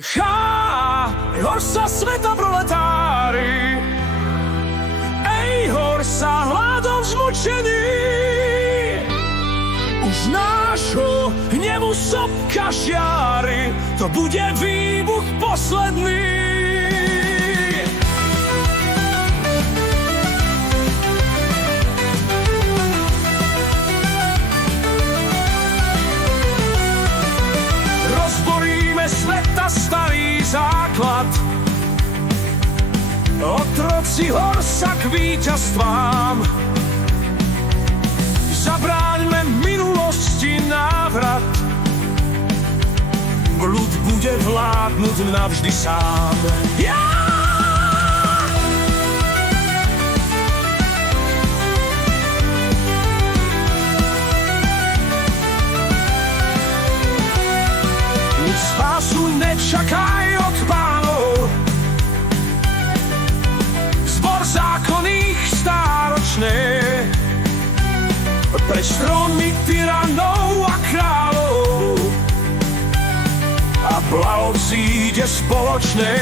Hor sa sveta proletári, hor sa hladom zmučení, už nášho hnevu sopka žiari, to bude výbuch posledný. Rozboríme sveta starý základ, otroci hor sa k víťazstvám. Zabráňme minulosti návrat, blud bude vládnuť navždy sám. Spásu nečakaj od pánov, zbor zákonných stáročné, preč tróny tyranov a kráľov a blaho vzíde spoločné.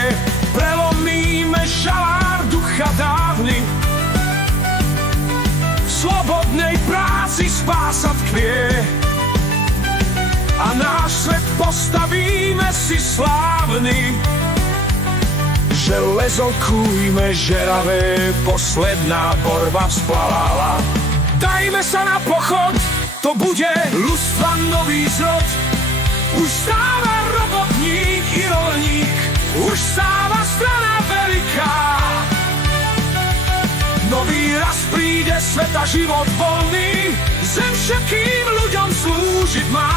Prelomíme žalár ducha dávny, v slobodnej práci spása tkvie a náš svet postavíme si slávny. Železo kújme žeravé, posledná borba vzplávala. Dajme sa na pochod, to bude ľudstva nový zrod. Už stáva robotník i rolník, už stáva strana veľká. Nový raz príde, sveta život voľný, zem všetkým ľuďom slúžiť má.